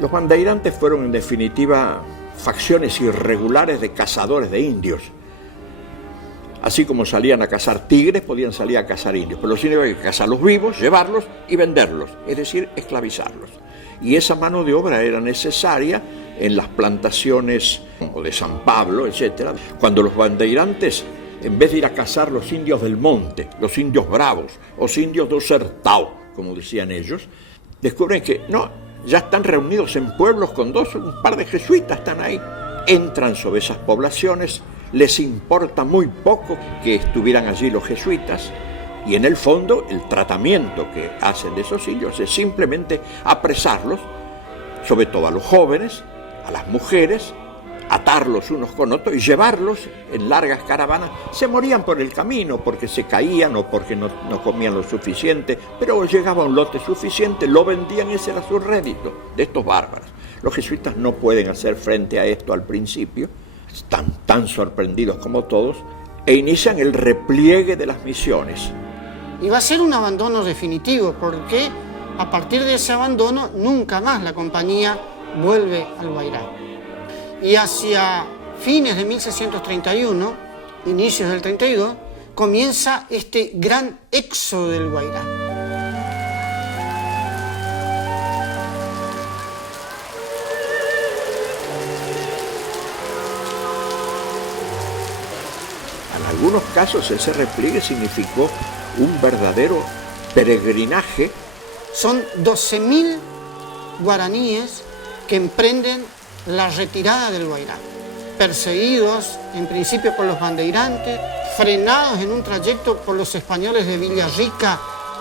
Los bandeirantes fueron en definitiva facciones irregulares de cazadores de indios. Así como salían a cazar tigres, podían salir a cazar indios, pero los indios había que cazarlos vivos, llevarlos y venderlos, es decir, esclavizarlos. Y esa mano de obra era necesaria en las plantaciones de San Pablo, etc. Cuando los bandeirantes, en vez de ir a cazar los indios del monte, los indios bravos, los indios do sertão, como decían ellos, descubren que no, ya están reunidos en pueblos con un par de jesuitas están ahí. Entran sobre esas poblaciones, les importa muy poco que estuvieran allí los jesuitas, y en el fondo el tratamiento que hacen de esos indios es simplemente apresarlos, sobre todo a los jóvenes, a las mujeres, atarlos unos con otros y llevarlos en largas caravanas. Se morían por el camino porque se caían o porque no comían lo suficiente, pero llegaba un lote suficiente, lo vendían y ese era su rédito de estos bárbaros. Los jesuitas no pueden hacer frente a esto al principio, están tan sorprendidos como todos, e inician el repliegue de las misiones. Y va a ser un abandono definitivo, porque a partir de ese abandono nunca más la compañía vuelve al Guairá. Y hacia fines de 1631, inicios del 32, comienza este gran éxodo del Guairá. En algunos casos ese repliegue significó un verdadero peregrinaje. Son 12.000 guaraníes que emprenden la retirada del Guairá, perseguidos en principio por los bandeirantes, frenados en un trayecto por los españoles de Villarrica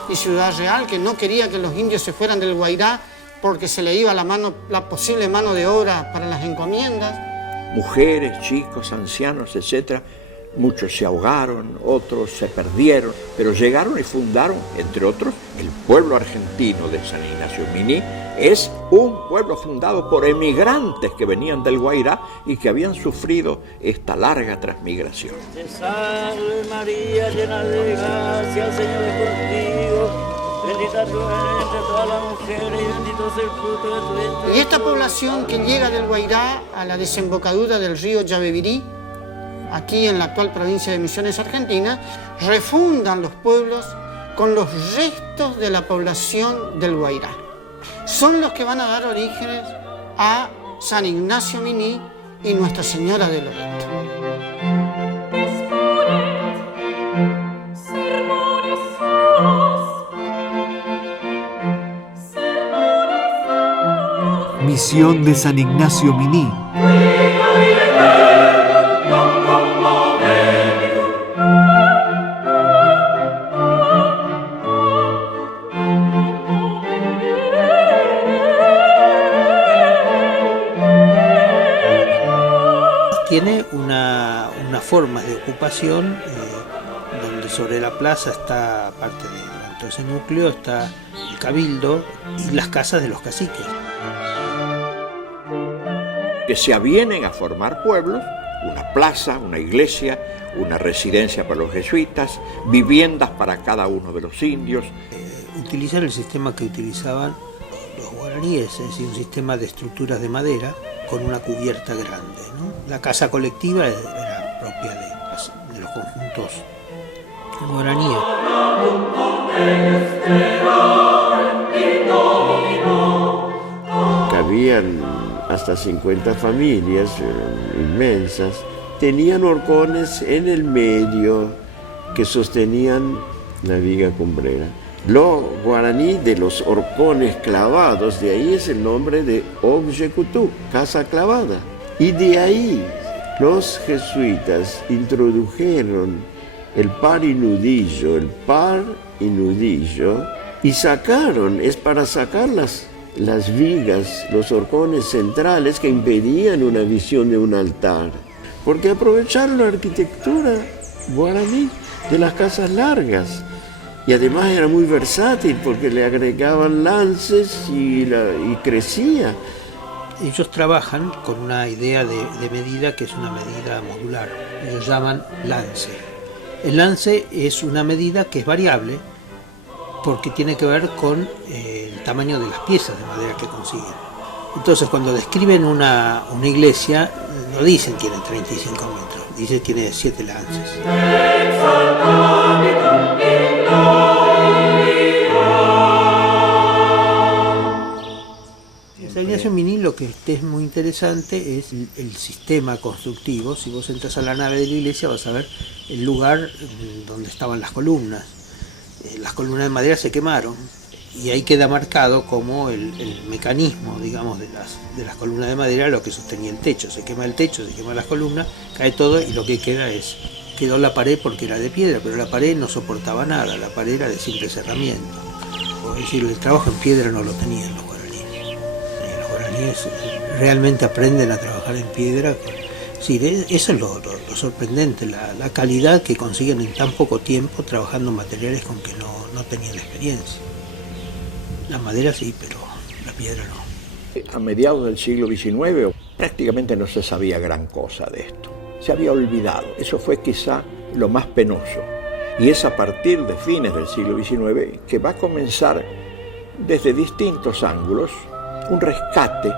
y Ciudad Real, que no querían que los indios se fueran del Guairá porque se le iba la posible mano de obra para las encomiendas. Mujeres, chicos, ancianos, etc. Muchos se ahogaron, otros se perdieron, pero llegaron y fundaron, entre otros, el pueblo argentino de San Ignacio Miní. Es un pueblo fundado por emigrantes que venían del Guairá y que habían sufrido esta larga transmigración. Te salve María, llena de gracia, el Señor es contigo, bendita tú eres entre todas las mujeres y bendito es el fruto de tu vientre. Y esta población que llega del Guairá a la desembocadura del río Yabebirí, aquí en la actual provincia de Misiones, Argentina, refundan los pueblos con los restos de la población del Guairá. Son los que van a dar orígenes a San Ignacio Miní y Nuestra Señora de Loreto. Misión de San Ignacio Miní. Tiene una forma de ocupación donde sobre la plaza está parte de todo ese núcleo, está el cabildo y las casas de los caciques. Que se avienen a formar pueblos, una plaza, una iglesia, una residencia para los jesuitas, viviendas para cada uno de los indios. Utilizar el sistema que utilizaban los guaraníes, es decir, un sistema de estructuras de madera con una cubierta grande, ¿no? La casa colectiva era propia de los conjuntos guaraníes. Cabían hasta 50 familias inmensas. Tenían horcones en el medio que sostenían la viga cumbrera. Lo guaraní de los horcones clavados, de ahí es el nombre de Objecutú, casa clavada. Y de ahí los jesuitas introdujeron el par y nudillo, y sacaron, es para sacar las vigas, los horcones centrales que impedían una visión de un altar. Porque aprovecharon la arquitectura guaraní de las casas largas. Y además era muy versátil porque le agregaban lances y crecía. Ellos trabajan con una idea de medida que es una medida modular. Ellos llaman lance. El lance es una medida que es variable porque tiene que ver con el tamaño de las piezas de madera que consiguen. Entonces, cuando describen una iglesia, no dicen tiene 35 metros, dicen tiene 7 lances. En San Ignacio Miní lo que es muy interesante es el sistema constructivo. Si vos entras a la nave de la iglesia vas a ver el lugar donde estaban las columnas. Las columnas de madera se quemaron y ahí queda marcado como el mecanismo, digamos, de las columnas de madera, lo que sostenía el techo. Se quema el techo, se queman las columnas, cae todo y lo que quedó la pared porque era de piedra, pero la pared no soportaba nada, la pared era de simple cerramiento. Es decir, el trabajo en piedra no lo tenían los guaraníes. Los guaraníes realmente aprenden a trabajar en piedra. Sí, eso es lo sorprendente, la calidad que consiguen en tan poco tiempo trabajando en materiales con que no tenían experiencia. La madera sí, pero la piedra no. A mediados del siglo XIX prácticamente no se sabía gran cosa de esto. Se había olvidado. Eso fue quizá lo más penoso. Y es a partir de fines del siglo XIX que va a comenzar desde distintos ángulos un rescate,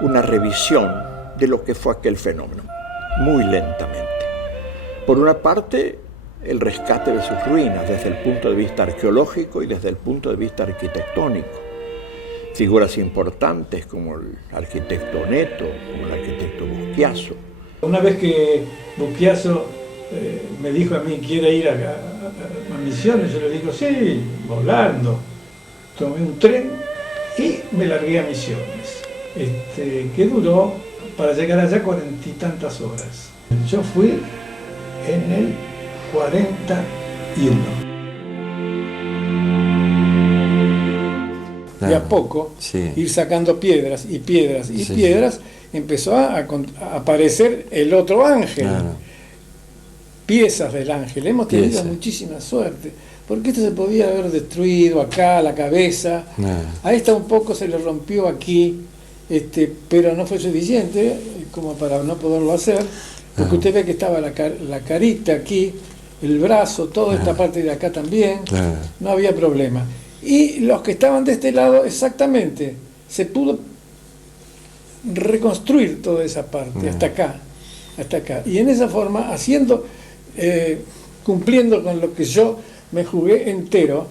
una revisión de lo que fue aquel fenómeno. Muy lentamente. Por una parte, el rescate de sus ruinas desde el punto de vista arqueológico y desde el punto de vista arquitectónico. Figuras importantes como el arquitecto Neto, como el arquitecto Busquiazo. Una vez que Busquiazo me dijo a mí, ¿quiere ir a Misiones? Yo le digo, sí, volando. Tomé un tren y me largué a Misiones, que duró para llegar allá 40 y tantas horas. Yo fui en el 41. Claro. Y a poco, Sí. ir sacando piedras y piedras y piedras, empezó a aparecer el otro ángel. Claro. Piezas del ángel. Hemos tenido Piezas. muchísima suerte, porque esto se podía haber destruido acá, la cabeza. Claro. A esta un poco se le rompió aquí, pero no fue suficiente como para no poderlo hacer, porque usted ve que estaba la carita aquí, el brazo, toda esta parte de acá también, Claro. no había problema. Y los que estaban de este lado, exactamente, se pudo reconstruir toda esa parte, hasta acá. Y en esa forma, cumpliendo con lo que yo me jugué entero,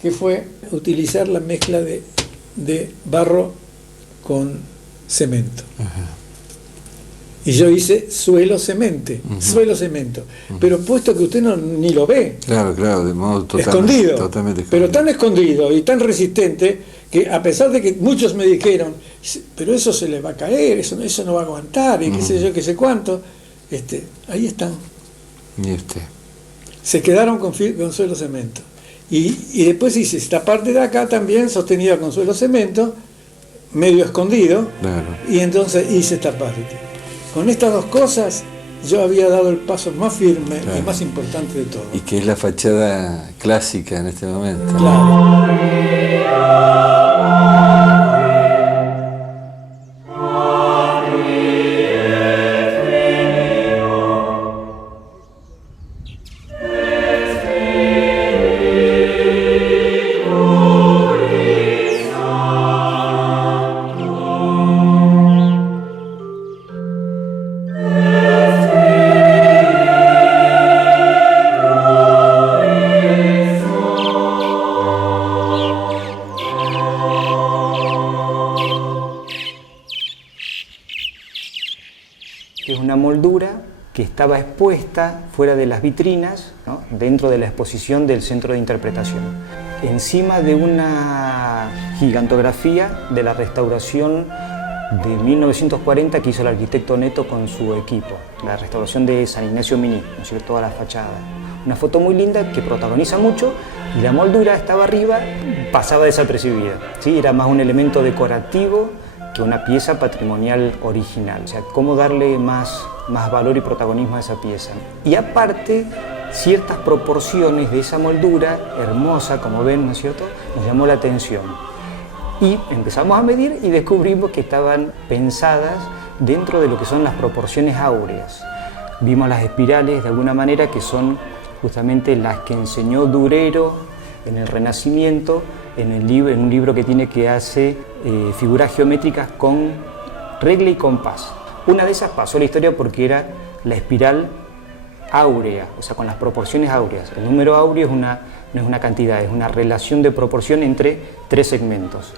que fue utilizar la mezcla de barro con cemento. Ajá. Y yo hice suelo-cemento, pero puesto que usted ni lo ve, Claro, de modo escondido, totalmente pero tan escondido y tan resistente que a pesar de que muchos me dijeron, pero eso se le va a caer, eso no va a aguantar, y qué sé yo, qué sé cuánto, ahí están. Y Se quedaron con suelo-cemento. Y después hice esta parte de acá también sostenida con suelo-cemento, medio escondido, Claro. y entonces hice esta parte. Con estas dos cosas yo había dado el paso más firme y Claro. más importante de todo. Y que es la fachada clásica en este momento. Claro. Que es una moldura que estaba expuesta fuera de las vitrinas, ¿no?, dentro de la exposición del Centro de Interpretación, encima de una gigantografía de la restauración de 1940 que hizo el arquitecto Neto con su equipo, la restauración de San Ignacio Miní, ¿no es cierto?, toda la fachada. Una foto muy linda que protagoniza mucho, y la moldura estaba arriba, pasaba desapercibida, ¿sí? Era más un elemento decorativo que una pieza patrimonial original. O sea, cómo darle más valor y protagonismo a esa pieza. Y aparte, ciertas proporciones de esa moldura, hermosa, como ven, ¿no es cierto?, nos llamó la atención. Y empezamos a medir y descubrimos que estaban pensadas dentro de lo que son las proporciones áureas. Vimos las espirales, de alguna manera, que son justamente las que enseñó Durero en el Renacimiento, en un libro que tiene que hace figuras geométricas con regla y compás. Una de esas pasó a la historia porque era la espiral áurea, o sea, con las proporciones áureas. El número áureo no es una cantidad, es una relación de proporción entre tres segmentos,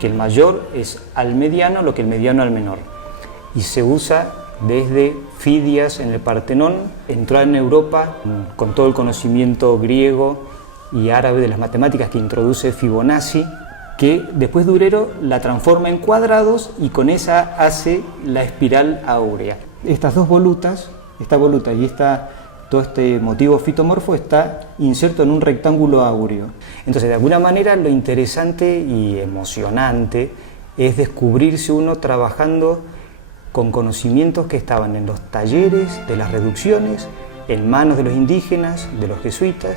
que el mayor es al mediano lo que el mediano al menor. Y se usa desde Fidias en el Partenón, entró en Europa con todo el conocimiento griego y árabe de las matemáticas que introduce Fibonacci, que después Durero la transforma en cuadrados y con esa hace la espiral áurea. Estas dos volutas, esta voluta y todo este motivo fitomorfo está inserto en un rectángulo áureo. Entonces, de alguna manera, lo interesante y emocionante es descubrirse uno trabajando con conocimientos que estaban en los talleres de las reducciones, en manos de los indígenas, de los jesuitas,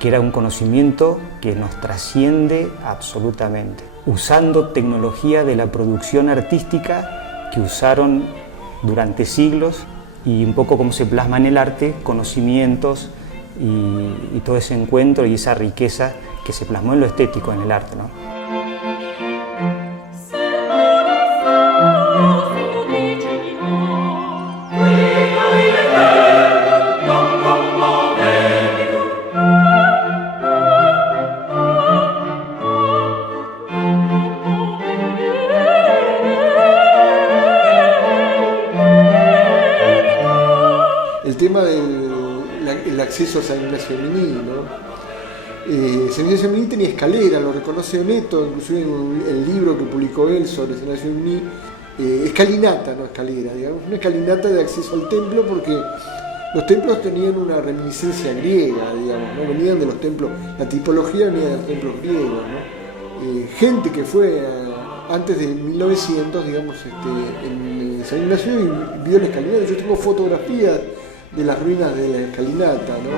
que era un conocimiento que nos trasciende absolutamente, usando tecnología de la producción artística que usaron durante siglos y un poco como se plasma en el arte, conocimientos y todo ese encuentro y esa riqueza que se plasmó en lo estético, en el arte, ¿no? El tema del acceso a San Ignacio de Miní, ¿no? San Ignacio de Miní tenía escalera, lo reconoce Oneto, inclusive en el libro que publicó él sobre San Ignacio de Miní, escalinata, no escalera, digamos, una escalinata de acceso al templo porque los templos tenían una reminiscencia griega, digamos, ¿no? Venían de los templos, la tipología venía de los templos griegos, ¿no? Gente que fue antes de 1900, digamos, en San Ignacio y vio la escalinata. Yo tengo fotografías de las ruinas de la escalinata, ¿no?